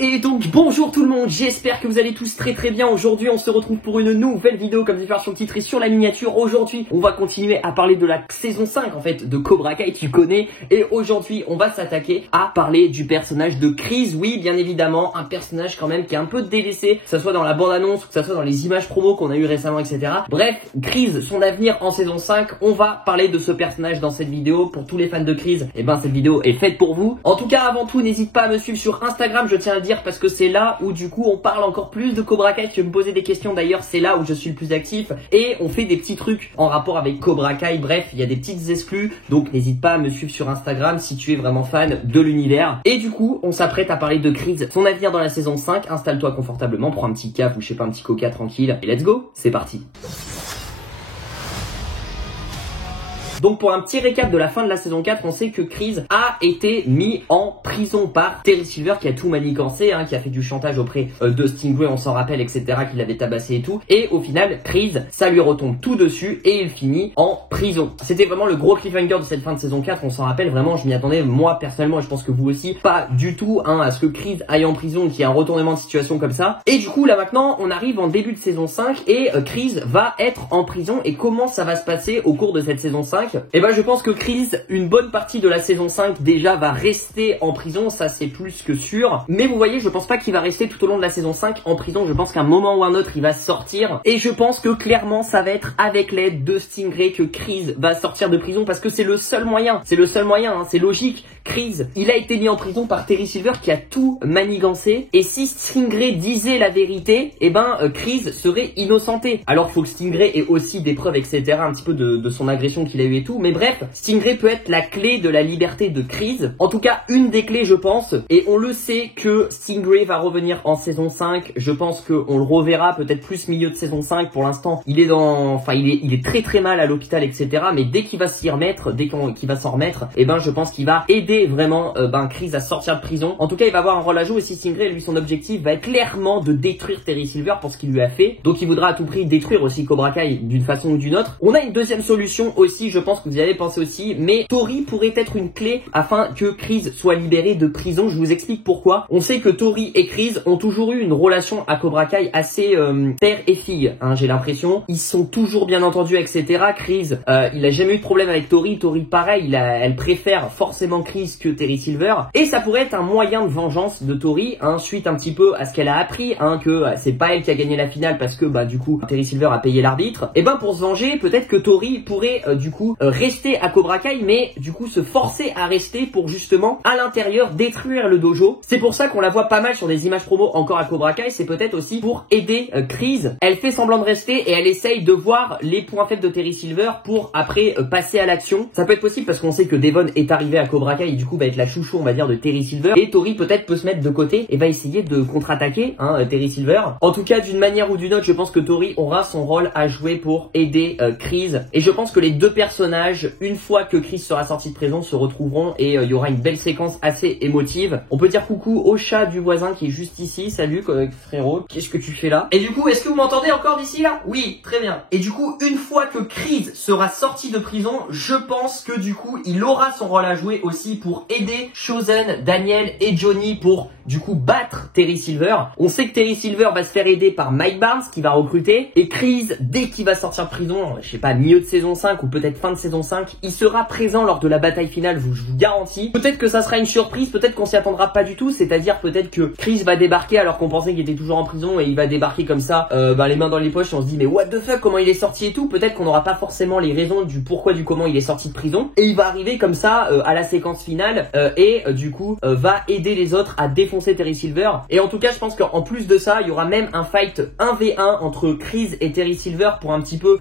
Et donc bonjour tout le monde, j'espère que vous allez tous très bien. Aujourd'hui on se retrouve pour une nouvelle vidéo comme dit sur le titre et sur la miniature. Aujourd'hui on va continuer à parler de la saison 5 en fait de Cobra Kai, tu connais. Et aujourd'hui on va s'attaquer à parler du personnage de Kreese. Oui bien évidemment un personnage quand même qui est un peu délaissé, que ce soit dans la bande annonce ou que ce soit dans les images promo qu'on a eu récemment etc. Bref, Kreese, son avenir en saison 5, on va parler de ce personnage dans cette vidéo. Pour tous les fans de Kreese, et ben cette vidéo est faite pour vous. En tout cas avant tout n'hésite pas à me suivre sur Instagram, je tiens à le dire parce que c'est là où du coup on parle encore plus de Cobra Kai. Si tu veux me poser des questions d'ailleurs, c'est là où je suis le plus actif et on fait des petits trucs en rapport avec Cobra Kai. Bref, il y a des petites exclus, donc n'hésite pas à me suivre sur Instagram si tu es vraiment fan de l'univers. Et du coup, on s'apprête à parler de Kreese, son avenir dans la saison 5. Installe-toi confortablement, prends un petit café ou je sais pas un petit coca tranquille et let's go, c'est parti. Donc pour un petit récap de la fin de la saison 4, on sait que Kreese a été mis en prison par Terry Silver qui a tout manigancé, qui a fait du chantage auprès de Stingray, on s'en rappelle, etc., qu'il avait tabassé et tout. Et au final, Kreese, ça lui retombe tout dessus et il finit en prison. C'était vraiment le gros cliffhanger de cette fin de saison 4, on s'en rappelle vraiment, je m'y attendais, moi personnellement, et je pense que vous aussi, pas du tout à ce que Kreese aille en prison, qu'il y ait un retournement de situation comme ça. Et du coup, là maintenant, on arrive en début de saison 5 et Kreese va être en prison. Et comment ça va se passer au cours de cette saison 5? Et ben je pense que Kreese, une bonne partie de la saison 5 déjà va rester en prison, ça c'est plus que sûr. Mais vous voyez, je pense pas qu'il va rester tout au long de la saison 5 en prison, je pense qu'à un moment ou un autre il va sortir. Et je pense que clairement ça va être avec l'aide de Stingray que Kreese va sortir de prison parce que c'est le seul moyen, c'est logique. Kreese, il a été mis en prison par Terry Silver qui a tout manigancé. Et si Stingray disait la vérité, et ben Kreese serait innocenté. Alors faut que Stingray ait aussi des preuves etc, un petit peu de son agression qu'il a eu et tout. Mais bref, Stingray peut être la clé de la liberté de Kreese. En tout cas, une des clés, je pense. Et on le sait que Stingray va revenir en saison 5. Je pense qu'on le reverra peut-être plus milieu de saison 5. Pour l'instant, il est il est très mal à l'hôpital, etc. Mais dès qu'il va s'y remettre, qu'il va s'en remettre, et ben je pense qu'il va aider vraiment Kreese à sortir de prison. En tout cas, il va avoir un rôle à jouer aussi. Stingray, lui, son objectif va être clairement de détruire Terry Silver pour ce qu'il lui a fait. Donc, il voudra à tout prix détruire aussi Cobra Kai d'une façon ou d'une autre. On a une deuxième solution aussi, je pense que vous y avez pensé aussi, mais Tori pourrait être une clé afin que Kreese soit libéré de prison. Je vous explique pourquoi. On sait que Tori et Kreese ont toujours eu une relation à Cobra Kai assez père et fille, j'ai l'impression. Ils sont toujours bien entendus, etc. Kreese, il a jamais eu de problème avec Tori. Tori, pareil, elle préfère forcément Kreese que Terry Silver. Et ça pourrait être un moyen de vengeance de Tori, suite un petit peu à ce qu'elle a appris, que c'est pas elle qui a gagné la finale parce que du coup Terry Silver a payé l'arbitre. Et pour se venger, peut-être que Tori pourrait du coup rester à Cobra Kai, mais du coup se forcer à rester pour justement à l'intérieur détruire le dojo. C'est pour ça qu'on la voit pas mal sur des images promo encore à Cobra Kai. C'est peut-être aussi pour aider Kreese. Elle fait semblant de rester et elle essaye de voir les points faibles de Terry Silver pour après passer à l'action. Ça peut être possible parce qu'on sait que Devon est arrivé à Cobra Kai et du coup va être la chouchou on va dire de Terry Silver. Et Tori peut-être peut se mettre de côté et va essayer de contre-attaquer Terry Silver. En tout cas d'une manière ou d'une autre, je pense que Tori aura son rôle à jouer pour aider Kreese. Et je pense que les deux personnages, une fois que Kreese sera sorti de prison, se retrouveront et il y aura une belle séquence assez émotive. On peut dire coucou au chat du voisin qui est juste ici. Salut frérot, qu'est-ce que tu fais là? Et du coup, est-ce que vous m'entendez encore d'ici là? Oui, très bien. Et du coup, une fois que Kreese sera sorti de prison, je pense que du coup, il aura son rôle à jouer aussi pour aider Chosen, Daniel et Johnny pour du coup battre Terry Silver. On sait que Terry Silver va se faire aider par Mike Barnes qui va recruter. Et Kreese, dès qu'il va sortir de prison, je sais pas, milieu de saison 5 ou peut-être fin de saison 5, il sera présent lors de la bataille finale, je vous garantis. Peut-être que ça sera une surprise, peut-être qu'on s'y attendra pas du tout, c'est-à-dire peut-être que Kreese va débarquer alors qu'on pensait qu'il était toujours en prison et il va débarquer comme ça, les mains dans les poches et on se dit mais what the fuck, comment il est sorti et tout. Peut-être qu'on n'aura pas forcément les raisons du pourquoi du comment il est sorti de prison et il va arriver comme ça à la séquence finale et du coup va aider les autres à défoncer Terry Silver. Et en tout cas je pense qu'en plus de ça il y aura même un fight 1v1 entre Kreese et Terry Silver pour un petit peu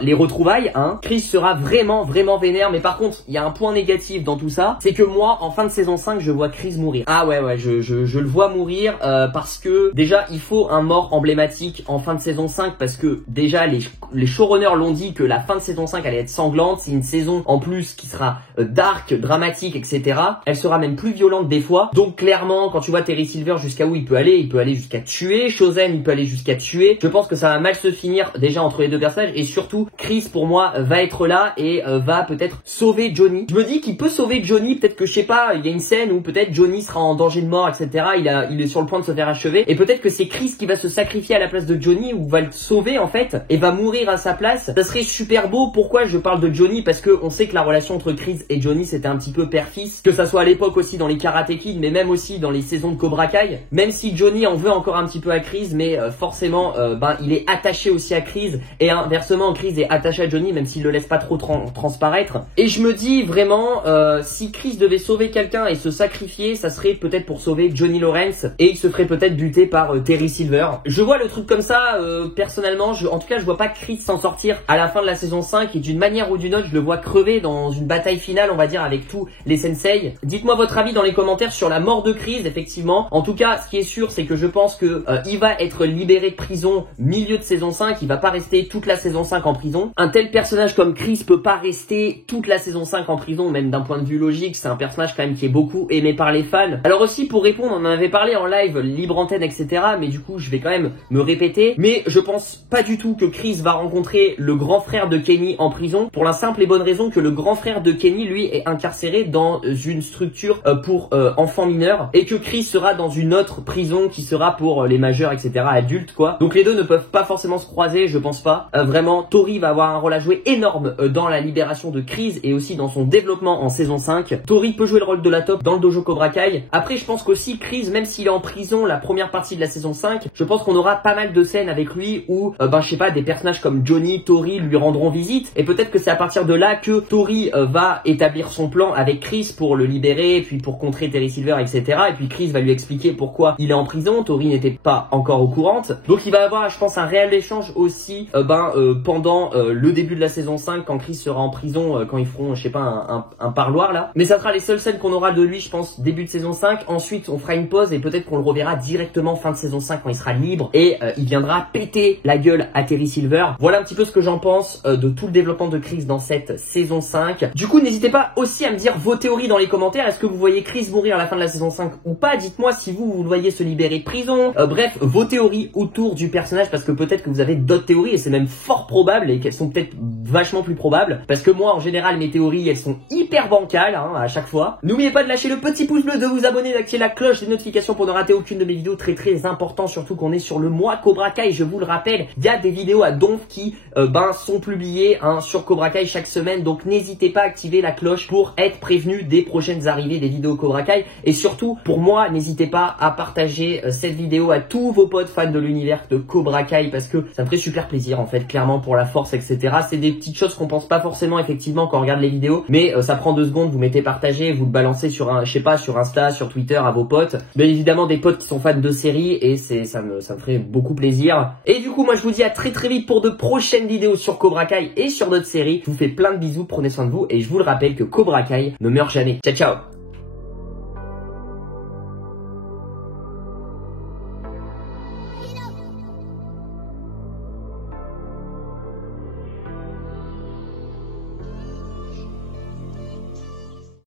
les retrouvailles. Kreese sera vraiment vénère, mais par contre il y a un point négatif dans tout ça, c'est que moi en fin de saison 5 je vois Kreese mourir. Ah ouais je le vois mourir parce que déjà il faut un mort emblématique en fin de saison 5 parce que déjà les showrunners l'ont dit que la fin de saison 5 allait être sanglante. C'est une saison en plus qui sera dark, dramatique etc. Elle sera même plus violente des fois, donc clairement quand tu vois vois Terry Silver jusqu'à où il peut aller jusqu'à tuer, Chosen il peut aller jusqu'à tuer. Je pense que ça va mal se finir déjà entre les deux personnages et surtout Chris pour moi va être là et va peut-être sauver Johnny. Je me dis qu'il peut sauver Johnny, peut-être que je sais pas, il y a une scène où peut-être Johnny sera en danger de mort, etc. Il est sur le point de se faire achever et peut-être que c'est Chris qui va se sacrifier à la place de Johnny ou va le sauver en fait et va mourir à sa place. Ça serait super beau. Pourquoi je parle de Johnny? Parce que on sait que la relation entre Chris et Johnny c'était un petit peu père-fils, que ça soit à l'époque aussi dans les Karate Kid mais même aussi dans les saisons de Cobra Kai, même si Johnny en veut encore un petit peu à Chris, mais forcément il est attaché aussi à Chris et inversement Chris est attaché à Johnny même s'il le laisse pas trop transparaître. Et je me dis vraiment si Chris devait sauver quelqu'un et se sacrifier, ça serait peut-être pour sauver Johnny Lawrence et il se ferait peut-être buter par Terry Silver. Je vois le truc comme ça personnellement, en tout cas je vois pas Chris s'en sortir à la fin de la saison 5 et d'une manière ou d'une autre je le vois crever dans une bataille finale on va dire avec tous les sensei. Dites-moi votre avis dans les commentaires sur la mort de Chris effectivement. En tout cas ce qui est sûr c'est que je pense que il va être libéré de prison milieu de saison 5, il va pas rester toute la saison 5 en prison. Un tel personnage comme Chris peut pas rester toute la saison 5 en prison, même d'un point de vue logique, c'est un personnage quand même qui est beaucoup aimé par les fans. Alors aussi pour répondre, on en avait parlé en live, libre antenne etc, mais du coup je vais quand même me répéter, mais je pense pas du tout que Chris va rencontrer le grand frère de Kenny en prison, pour la simple et bonne raison que le grand frère de Kenny lui est incarcéré dans une structure pour enfants mineurs et que Chris sera dans une autre prison qui sera pour les majeurs etc, adultes quoi. Donc les deux ne peuvent pas forcément se croiser, je pense pas. Vraiment Tori va avoir un rôle à jouer énorme dans la libération de Chris et aussi dans son développement en saison 5. Tori peut jouer le rôle de la top dans le dojo Cobra Kai. Après je pense qu'aussi Chris, même s'il est en prison la première partie de la saison 5, je pense qu'on aura pas mal de scènes avec lui où je sais pas, des personnages comme Johnny, Tori lui rendront visite et peut-être que c'est à partir de là que Tori va établir son plan avec Chris pour le libérer, puis pour contrer Terry Silver etc. Et puis Chris va lui expliquer pourquoi il est en prison. Tori n'était pas encore au courant. Donc il va avoir je pense un réel échange aussi pendant le début de la saison 5 quand Chris sera en prison, quand ils feront je sais pas un parloir là. Mais ça sera les seules scènes qu'on aura de lui je pense début de saison 5. Ensuite on fera une pause et peut-être qu'on le reverra directement fin de saison 5 quand il sera libre et il viendra péter la gueule à Terry Silver. Voilà un petit peu ce que j'en pense de tout le développement de Chris dans cette saison 5. Du coup n'hésitez pas aussi à me dire vos théories dans les commentaires. Est-ce que vous voyez Chris mourir à la fin de la saison 5 ou pas? Dites-moi si vous le voyez se libérer de prison. Bref, vos théories autour du personnage parce que peut-être que vous avez d'autres théories et c'est même fort probable et qu'elles sont peut-être vachement plus probables parce que moi en général mes théories elles sont hyper bancales à chaque fois. N'oubliez pas de lâcher le petit pouce bleu, de vous abonner, d'activer la cloche des notifications pour ne rater aucune de mes vidéos, très important surtout qu'on est sur le mois Cobra Kai. Je vous le rappelle, il y a des vidéos à donf qui sont publiées sur Cobra Kai chaque semaine, donc n'hésitez pas à activer la cloche pour être prévenu des prochaines arrivées des vidéos Cobra Kai et surtout pour moi n'hésitez pas à partager cette vidéo à tous vos potes fans de l'univers de Cobra Kai parce que ça me ferait super plaisir en fait, clairement pour la force etc. C'est des petites choses qu'on pense pas forcément effectivement quand on regarde les vidéos, mais ça prend 2 secondes, vous mettez partager, vous le balancez sur je sais pas, sur Insta, sur Twitter à vos potes, bien évidemment des potes qui sont fans de séries et ça me ferait beaucoup plaisir. Et du coup moi je vous dis à très vite pour de prochaines vidéos sur Cobra Kai et sur d'autres séries. Je vous fais plein de bisous, prenez soin de vous et je vous le rappelle que Cobra Kai ne meurt jamais. Ciao ciao.